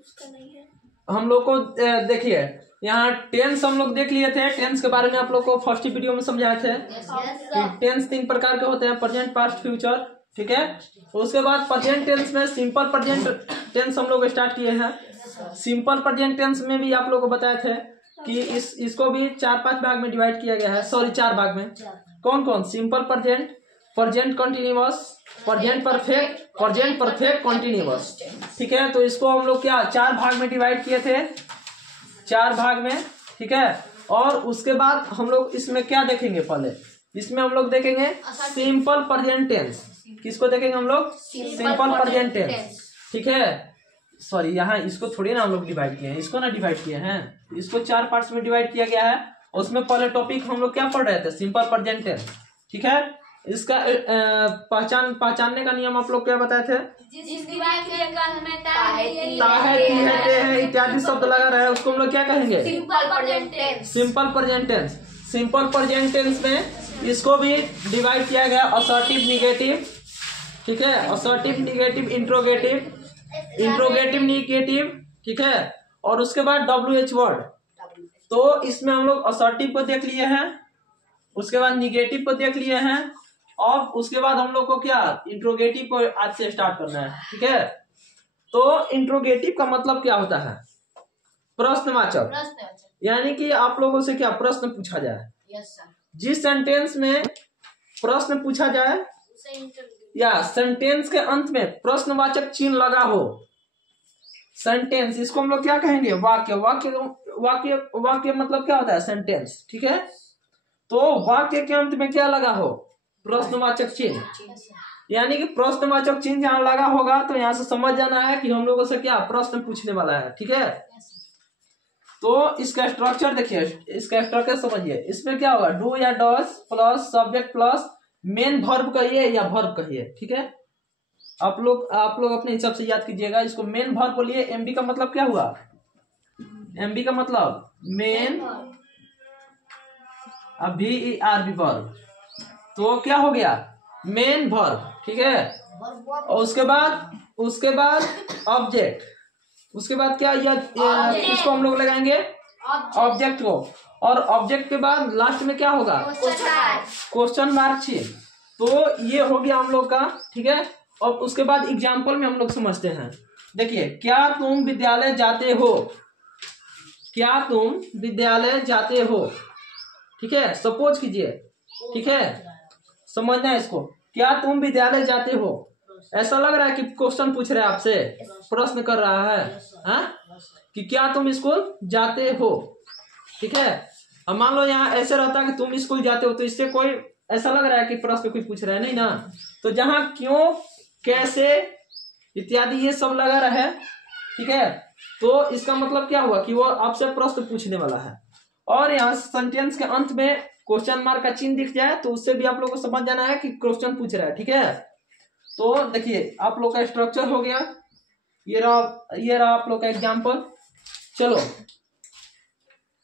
उसका नहीं है। हम लोग को देखिए यहाँ टेंस हम लोग देख लिए थे। टेंस के बारे में आप लोग को फर्स्ट वीडियो में समझाए थे कि टेंस 3 प्रकार के होते हैं, प्रेजेंट, पास्ट, फ्यूचर। ठीक है, उसके बाद प्रेजेंट टेंस में सिंपल प्रेजेंट टेंस हम लोग स्टार्ट किए हैं। सिंपल प्रेजेंट टेंस में भी आप लोग को बताए थे कि इसको भी 4-5 भाग में डिवाइड किया गया है, सॉरी 4 भाग में। कौन कौन? Simple present, present continuous, present perfect, present perfect continuous. ठीक है, तो इसको हम लोग क्या 4 भाग में डिवाइड किए थे, 4 भाग में। ठीक है, और उसके बाद हम लोग इसमें क्या देखेंगे? पहले इसमें हम लोग देखेंगे सिंपल प्रेजेंट टेंस। किसको देखेंगे हम लोग? Simple present tense. ठीक है, सॉरी यहाँ इसको थोड़ी ना हम लोग डिवाइड किए हैं, इसको ना डिवाइड किए हैं, इसको 4 पार्ट्स में डिवाइड किया गया है। उसमें पहले टॉपिक हम लोग क्या पढ़ रहे थे? Simple present tense. ठीक है, इसका पहचानने का नियम आप लोग क्या बताए थे? इत्यादि शब्द लगा रहे हैं, उसको हम लोग क्या कहेंगे? Simple present tense. Simple present tense में इसको भी डिवाइड किया गया असर्टिव, निगेटिव। ठीक है, assertive, negative, interrogative, interrogative, negative. ठीक है, और उसके बाद WH वर्ड। तो इसमें हम लोग असर्टिव को देख लिए हैं, उसके बाद निगेटिव को देख लिए हैं, और उसके बाद हम लोग को क्या इंट्रोगेटिव को आज से स्टार्ट करना है। ठीक है, तो इंट्रोगेटिव का मतलब क्या होता है? प्रश्नवाचक। यानी कि आप लोगों से क्या प्रश्न पूछा जाए। जिस सेंटेंस में प्रश्न पूछा जाए या सेंटेंस के अंत में प्रश्नवाचक चिन्ह लगा हो, सेंटेंस, इसको हम लोग क्या कहेंगे? वाक्य। वाक्य वाक्य मतलब क्या होता है? सेंटेंस। ठीक है, तो वाक्य के अंत में क्या लगा हो? प्रश्नवाचक चिन्ह। यानी कि प्रश्नवाचक चिन्ह जहां लगा होगा तो यहां से समझ जाना है कि हम लोगों से क्या प्रश्न पूछने वाला है। ठीक है, तो इसका स्ट्रक्चर देखिए, इसका स्ट्रक्चर समझिए। इसमें क्या होगा? डू या does plus subject plus main verb कहिए या वर्ब कहिए। ठीक है, आप लोग अपने हिसाब से याद कीजिएगा। इसको मेन वर्ब बोलिए। MB का मतलब क्या हुआ? MB का मतलब मेन, VERB वर्ब। तो क्या हो गया? Main verb. ठीक है, और उसके बाद ऑब्जेक्ट। उसके बाद क्या इसको हम लोग लगाएंगे ऑब्जेक्ट को, और ऑब्जेक्ट के बाद लास्ट में क्या होगा? क्वेश्चन मार्क चिन्ह। तो ये हो गया हम लोग का। ठीक है, और उसके बाद एग्जाम्पल में हम लोग समझते हैं। देखिए, क्या तुम विद्यालय जाते हो? क्या तुम विद्यालय जाते हो? ठीक है, सपोज कीजिए। ठीक है, समझना है इसको। क्या तुम विद्यालय जाते हो? ऐसा लग रहा है कि क्वेश्चन पूछ रहा है आपसे, प्रश्न कर रहा है कि क्या तुम स्कूल जाते हो। ठीक है, अब मान लो यहाँ ऐसे रहता कि तुम स्कूल जाते हो, तो इससे कोई ऐसा लग रहा है कि प्रश्न कोई पूछ रहा है, नहीं ना। तो जहां क्यों, कैसे इत्यादि ये सब लगा रहा है। ठीक है, तो इसका मतलब क्या हुआ कि वो आपसे प्रश्न पूछने वाला है। और यहाँ सेंटेंस के अंत में क्वेश्चन मार्क का चिन्ह दिख जाए तो उससे भी आप लोग को समझ जाना है कि क्वेश्चन पूछ रहा है। ठीक है, तो देखिए आप लोग का स्ट्रक्चर हो गया। ये रहा आप लोग का एग्जाम्पल। चलो,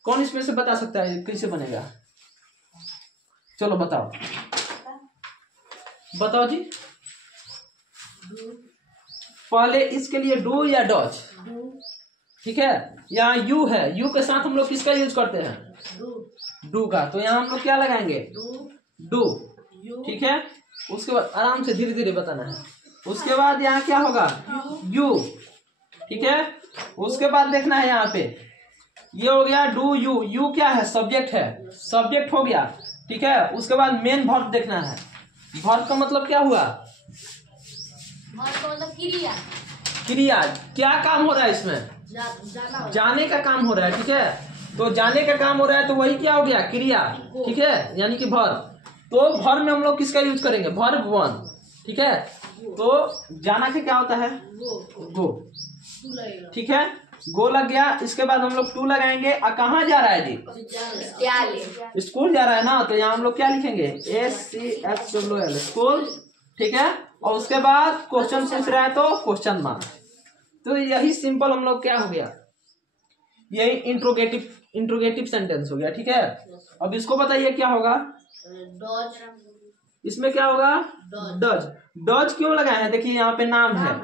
कौन इसमें से बता सकता है कैसे बनेगा? चलो बताओ जी। पहले इसके लिए डू या डज। ठीक है, यहाँ यू है, यू के साथ हम लोग किसका यूज करते हैं? डू का। तो यहाँ हम लोग क्या लगाएंगे? डू। ठीक है, उसके बाद आराम से धीरे धीरे बताना है। उसके बाद यहाँ क्या होगा? यू। ठीक है, उसके बाद देखना है यहाँ पे, ये हो गया डू यू। यू क्या है? सब्जेक्ट है, सब्जेक्ट हो गया। ठीक है, उसके बाद मेन वर्ब देखना है। वर्ब का मतलब क्या हुआ? मतलब क्रिया। क्रिया। क्या काम हो रहा है इसमें? जाने का काम हो रहा है। ठीक है, तो जाने का काम हो रहा है तो वही क्या हो गया? क्रिया। ठीक है, यानी कि वर्ब। तो वर्ब में हम लोग किसका यूज करेंगे? वर्ब 1। ठीक है, तो जाना के क्या होता है? गो। ठीक है, गो लग गया। इसके बाद हम लोग टू लगाएंगे। कहाँ जा रहा है जी? स्कूल जा रहा है ना, तो यहाँ हम लोग क्या लिखेंगे? SCHOOL, school. ठीक है, और उसके बाद क्वेश्चन पूछ रहा है तो क्वेश्चन मार्क। तो यही सिंपल हम लोग क्या हो गया? यही इंट्रोगेटिव सेंटेंस हो गया। ठीक है, अब इसको बताइए क्या होगा? इसमें क्या होगा? डज। डज क्यों लगाए हैं? देखिए यहाँ पे नाम है,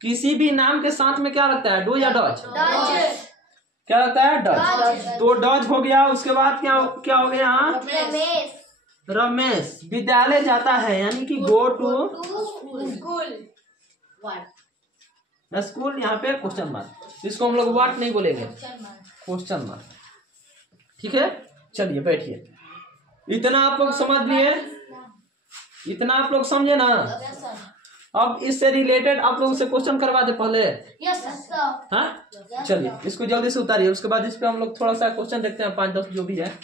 किसी भी नाम के साथ में क्या लगता है, डू या डज? क्या लगता है, डज। तो डज हो गया। उसके बाद क्या क्या हो गया यहाँ, रमेश विद्यालय जाता है, यानी कि गो टू स्कूल। यहाँ पे क्वेश्चन मार्क, इसको हम लोग व्हाट नहीं बोलेंगे, क्वेश्चन मार्क। ठीक है, चलिए बैठिए। इतना आप लोग समझ लिए, इतना आप लोग समझे ना। अब इससे रिलेटेड आप लोगों से क्वेश्चन करवा दे पहले। हाँ, चलिए इसको जल्दी से उतारिए। उसके बाद इस पे हम लोग थोड़ा सा क्वेश्चन देखते हैं, 5-10 जो भी है।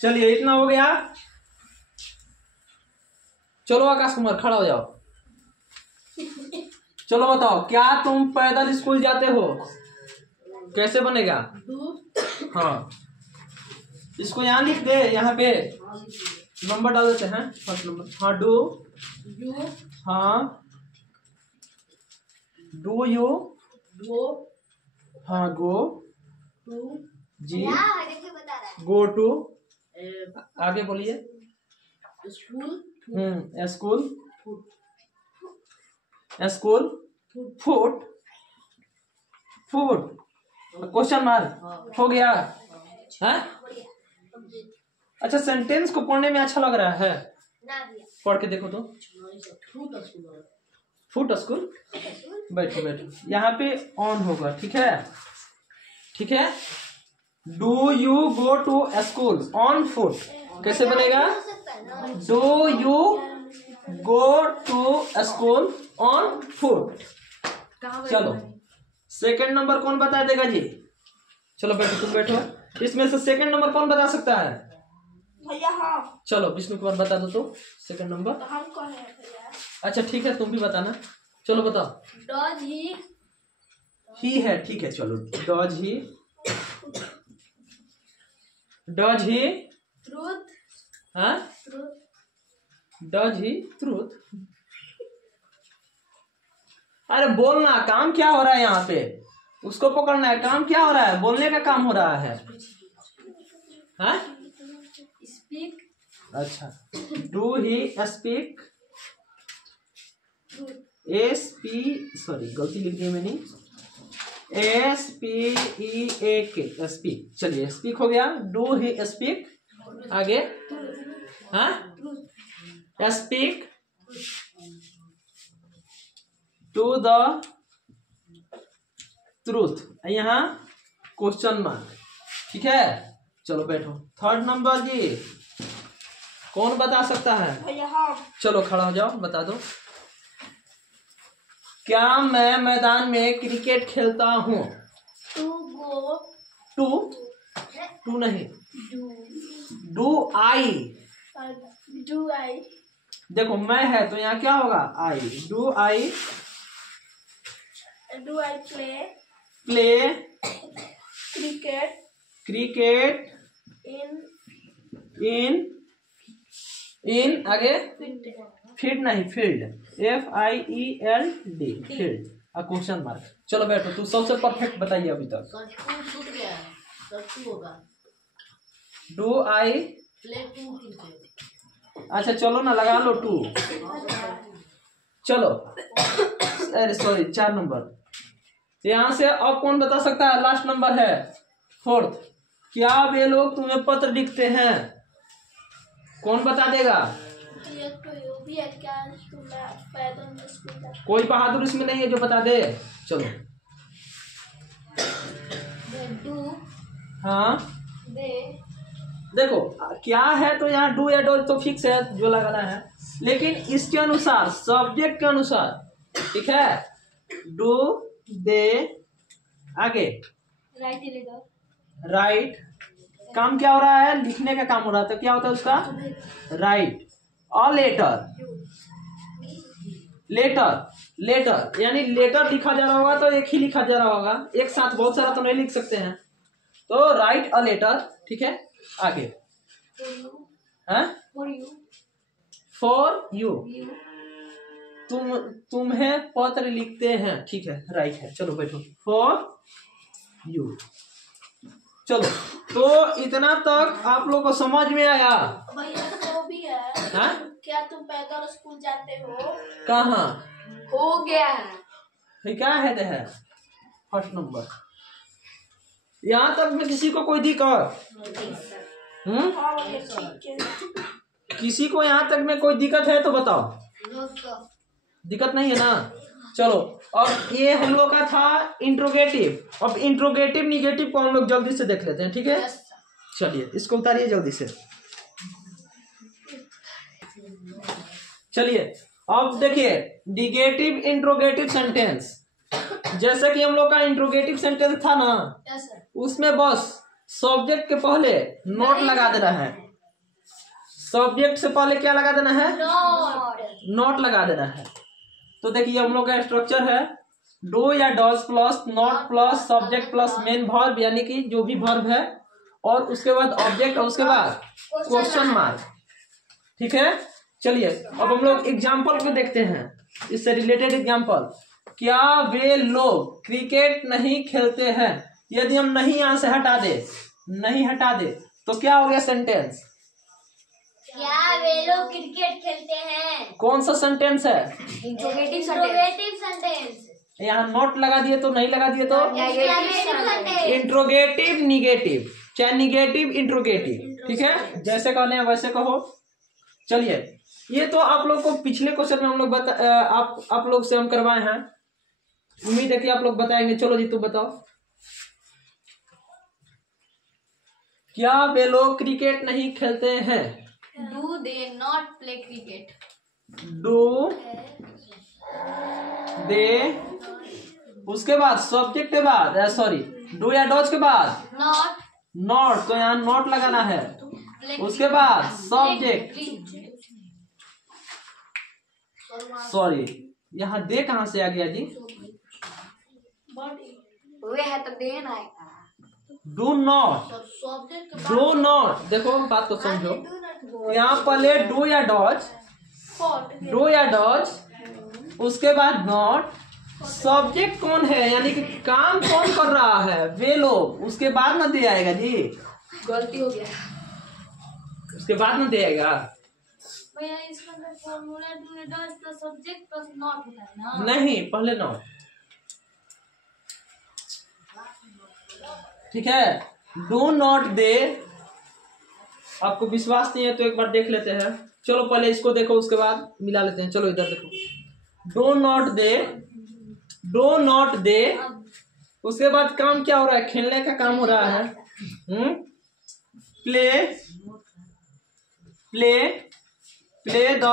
चलिए इतना हो गया। चलो आकाश कुमार खड़ा हो जाओ। चलो बताओ, क्या तुम पैदल स्कूल जाते हो? कैसे बनेगा? हाँ, इसको यहाँ लिख दे, यहाँ पे नंबर डाल देते हैं, फर्स्ट नंबर। हाँ, डू, हाँ, डू यू, हाँ, गो, जी, गो टू, आगे बोलिए, school, school, school, food, food, question mark हो गया है। अच्छा, सेंटेंस को पढ़ने में अच्छा लग रहा है, पढ़ के देखो तो। फुट स्कूल, बैठो बैठो, यहाँ पे ऑन होगा। ठीक है, ठीक है। Do you go to school on foot, कैसे बनेगा? Do you go to school on foot. चलो सेकंड नंबर कौन बता देगा जी? चलो बैठो, तुम बैठो। इसमें से सेकंड नंबर कौन बता सकता है? भैया हाँ। चलो विष्णु कुमार बता दो तो सेकंड नंबर। तो हम कौन है भैया? अच्छा ठीक है, तुम भी बताना। चलो बताओ। डज ही है, ठीक है। चलो does he, does he truth, हाँ, डज ही ट्रूथ। अरे बोलना, काम क्या हो रहा है यहाँ पे? उसको पकड़ना है, काम क्या हो रहा है? बोलने का काम हो रहा है। हाँ, स्पीक। अच्छा, डू ही स्पीक, सॉरी गलती लिख दी मैंने, SPEAK, स्पीक। चलिए स्पीक हो गया। डू ही स्पीक, आगे, हाँ, स्पीक टू द ट्रूथ, यहाँ क्वेश्चन मार्क। ठीक है, चलो बैठो। थर्ड नंबर जी कौन बता सकता है? चलो खड़ा हो जाओ, बता दो। क्या मैं मैदान में क्रिकेट खेलता हूँ? टू नहीं, डू आई। देखो मैं है तो यहाँ क्या होगा? I. Do I play cricket in आगे फील्ड नहीं, field, FIELD, field, question mark. चलो बैठो, तू सबसे परफेक्ट बताइए अभी तक। डू आई अच्छा चलो ना, लगा लो टू। चलो अरे सॉरी, 4 नंबर। यहाँ से अब कौन बता सकता है? लास्ट नंबर है फोर्थ। क्या वे लोग तुम्हें पत्र लिखते हैं? कौन बता देगा? कोई बहादुर इसमें नहीं है जो बता दे। चलो हाँ, देखो क्या है तो यहाँ डू या डू तो फिक्स है जो लगाना है, लेकिन इसके अनुसार, सब्जेक्ट के अनुसार, ठीक है, डू दे आगे राइट, काम क्या हो रहा है? लिखने का काम हो रहा है, तो क्या होता है उसका? राइट अ लेटर, लेटर यानी लेटर लिखा जा रहा होगा तो एक ही लिखा जा रहा होगा, एक साथ बहुत सारा तो नहीं लिख सकते हैं, तो राइट अ लेटर। ठीक है, आगे फॉर यू, तुम्हें पत्र लिखते हैं, ठीक है, राइट है। चलो बैठो, फॉर यू। चलो तो इतना तक आप लोग को समझ में आया? भैया तो वो भी है, हाँ? क्या तुम पैदल स्कूल जाते हो? कहाँ हो गया है। ये क्या है फर्स्ट नंबर। यहाँ तक में किसी को कोई दिक्कत? किसी को यहाँ तक में कोई दिक्कत है तो बताओ। दिक्कत नहीं है ना? चलो अब ये हम लोग का था इंट्रोगेटिव। अब इंट्रोगेटिव निगेटिव को हम लोग जल्दी से देख लेते हैं, ठीक है? चलिए इसको उतारिए जल्दी से। चलिए अब देखिए निगेटिव इंट्रोगेटिव सेंटेंस। जैसे कि हम लोग का इंट्रोगेटिव सेंटेंस था ना, उसमें बस सब्जेक्ट के पहले नोट लगा देना है। सब्जेक्ट से पहले क्या लगा देना है? नोट लगा देना है। तो देखिए हम लोग का स्ट्रक्चर है डू या does plus not plus subject plus main verb, यानी कि जो भी वर्ब है, और उसके बाद ऑब्जेक्ट और उसके बाद क्वेश्चन मार्क, ठीक है? चलिए अब हम लोग एग्जाम्पल को देखते हैं, इससे रिलेटेड एग्जाम्पल। क्या वे लोग क्रिकेट नहीं खेलते हैं? यदि हम नहीं यहां से हटा दे, नहीं हटा दे, तो क्या हो गया सेंटेंस? क्या वे लोग क्रिकेट खेलते हैं? कौन सा सेंटेंस है? Interrogative sentence. यहाँ नोट लगा दिए तो नहीं लगा दिए तो इंट्रोगेटिव निगेटिव, चाहे निगेटिव इंट्रोगेटिव, ठीक है? जैसे कहने हैं वैसे कहो। चलिए ये तो आप लोग को पिछले क्वेश्चन में हम लोग आप लोग से हम करवाए हैं, उम्मीद है कि आप लोग बताएंगे। चलो जी तुम बताओ, क्या वे लोग क्रिकेट नहीं खेलते हैं? Do they not play cricket? Do they, उसके बाद सब्जेक्ट के बाद सॉरी डू या डॉज के बाद नॉट, तो यहाँ नॉट लगाना है। उसके बाद सब्जेक्ट, सॉरी यहाँ दे कहाँ से आ गया जी? वे है तो देना आएगा। डू नॉट, डू नॉट, देखो बात को समझो। यहाँ पहले डू या डॉज, डू या डॉज, उसके बाद नॉट, सब्जेक्ट कौन है यानी कि काम कौन कर रहा है? वे लोग, उसके बाद ना दे आएगा जी। गलती हो गया, उसके बाद ना दे आएगा। भैया इसका अंदर फॉर्मूला डू या does plus subject plus not होता है ना? नहीं, पहले नॉट, ठीक है? डू नॉट दे, आपको विश्वास नहीं है तो एक बार देख लेते हैं। चलो पहले इसको देखो, उसके बाद मिला लेते हैं। चलो इधर देखो, do not they, do not they, उसके बाद काम क्या हो रहा है? खेलने का काम हो रहा है। Play, play, play the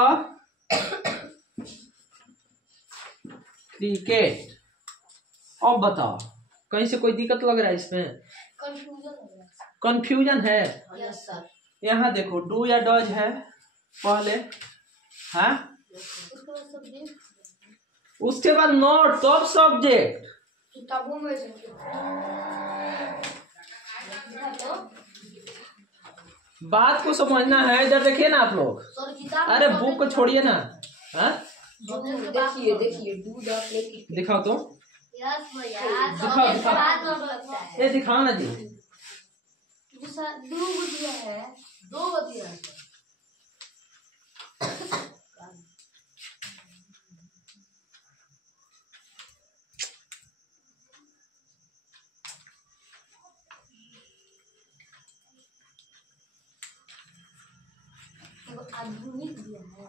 cricket. अब बताओ कहीं से कोई दिक्कत लग रहा है इसमें? कंफ्यूजन है? Yes sir. यहाँ देखो डू या डज है पहले, हाँ, उसके बाद नॉट, सब सब्जेक्ट। किताबों में बात को समझना है। इधर देखिए ना आप लोग, अरे बुक को छोड़िए ना। हाँ देखिए देखिए डू द प्ले क्रिकेट दिखाओ तो, यस भैया दिखाओ दिखाओ, ये दिखाओ ना जी। दो बतिया है, दो बतिया है। आधुनिक दिया है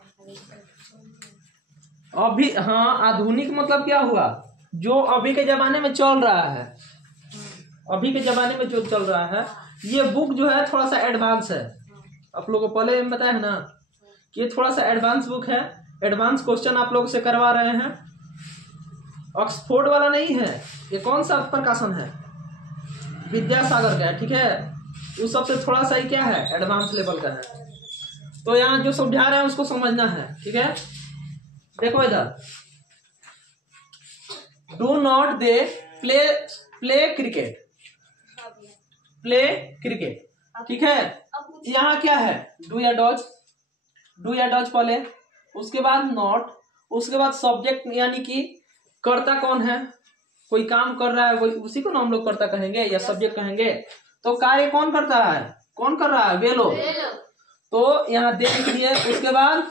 अभी। हाँ आधुनिक मतलब क्या हुआ? जो अभी के जमाने में चल रहा है, अभी के जमाने में जो चल रहा है। ये बुक जो है थोड़ा सा एडवांस है। आप लोगों को पहले बताया है ना कि ये थोड़ा सा एडवांस बुक है। एडवांस क्वेश्चन आप लोग से करवा रहे हैं। ऑक्सफोर्ड वाला नहीं है, ये कौन सा प्रकाशन है? विद्यासागर का है, ठीक है? उस सबसे थोड़ा सा ही क्या है, एडवांस लेवल का है। तो यहाँ जो समझा रहे हैं उसको समझना है, ठीक है? देखो इधर, do not they play, play cricket, play cricket, ठीक है? यहाँ क्या है? डू या डॉज, डू या डॉज पहले, उसके बाद नॉट, उसके बाद सब्जेक्ट यानी कि कर्ता कौन है? कोई काम कर रहा है वही, उसी को ना हम लोग कर्ता कहेंगे या सब्जेक्ट कहेंगे। तो कार्य कौन करता है? कौन कर रहा है? वे लोग। तो यहाँ दे लिख दिए, उसके बाद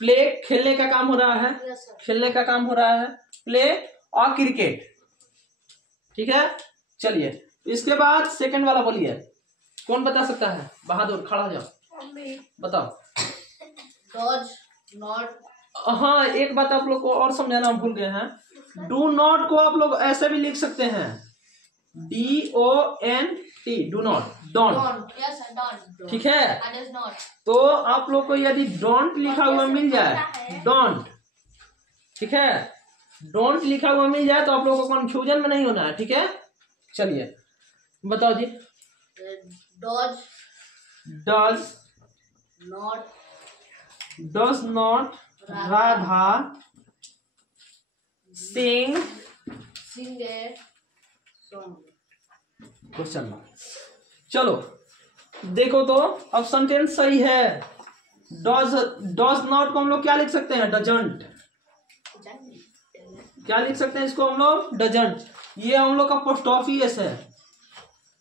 प्ले खेलने का काम हो रहा है, Yes, sir. खेलने का काम हो रहा है, प्ले और क्रिकेट। ठीक है, चलिए इसके बाद सेकंड वाला बोलिए, कौन बता सकता है? बहादुर खड़ा हो जाओ, बताओ। Dodge, not. हाँ, एक बात आप लोग को और समझाना हम भूल गए हैं। डू नॉट को आप लोग ऐसे भी लिख सकते हैं, DONT, do not, don't. Don't. Yes, sir. Don't. ठीक है, That is not. तो आप लोग को यदि डोंट लिखा हुआ मिल जाए, डोंट, ठीक है, डोंट लिखा हुआ मिल जाए तो आप लोगों को कंफ्यूजन में नहीं होना है। ठीक है, चलिए बताओ जी। Dodge, does not. Does not Radha sing Sing a song. Question mark. चलो देखो तो अब सेंटेंस सही है। डज नॉट को हम लोग क्या लिख सकते हैं? डजंट। क्या लिख सकते हैं इसको हम लोग? डजंट। ये हम लोग का पोस्ट ऑफिस है,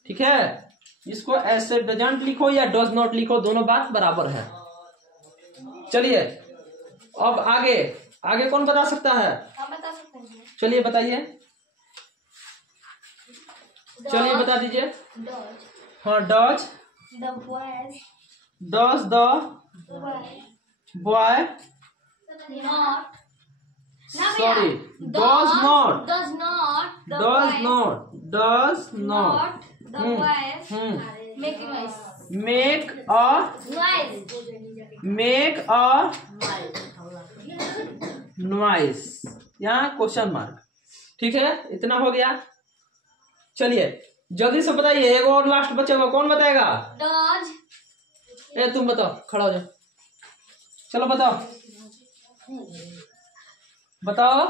ठीक है, इसको ऐसे डजंट लिखो या डज नॉट लिखो, दोनों बात बराबर है। चलिए अब आगे, आगे कौन बता सकता है? आप बता सकते हैं? चलिए बताइए, चलिए बता दीजिए। Dodge. हाँ, does, The boys. Does the boy, Not. Sorry, does not, Does not. The does boys not, does not Not. The boys make noise. Make a, Noise. Make a noise, यहाँ क्वेश्चन मार्क। ठीक है, इतना हो गया। चलिए जल्दी से बताइए, एक और लास्ट बचेगा, कौन बताएगा? Dodge. ए तुम बताओ, खड़ा हो जाओ, चलो बताओ, बताओ।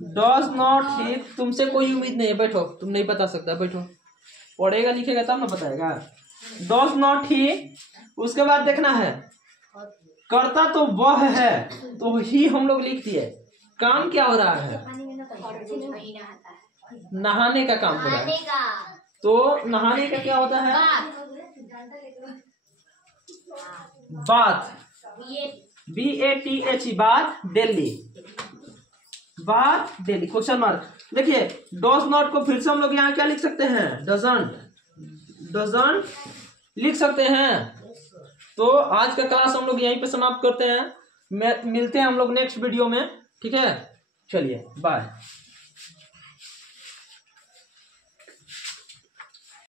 डज नॉट ही, तुमसे कोई उम्मीद नहीं है, बैठो, तुम नहीं बता सकता, बैठो, पढ़ेगा लिखेगा तब ना बताएगा। डज नॉट ही, उसके बाद देखना है, करता तो वह है, तो ही हम लोग लिख दिए, काम क्या हो रहा है? नहाने का काम हो रहा है। तो नहाने का क्या होता है? Bath, BATH, bath, daily, bath daily, question mark. देखिए डज नॉट को फिर से हम लोग यहाँ क्या लिख सकते हैं? डजंट, डजंट लिख सकते हैं। तो आज का क्लास हम लोग यहीं पे समाप्त करते हैं, मिलते हैं हम लोग नेक्स्ट वीडियो में। ठीक है, चलिए बाय।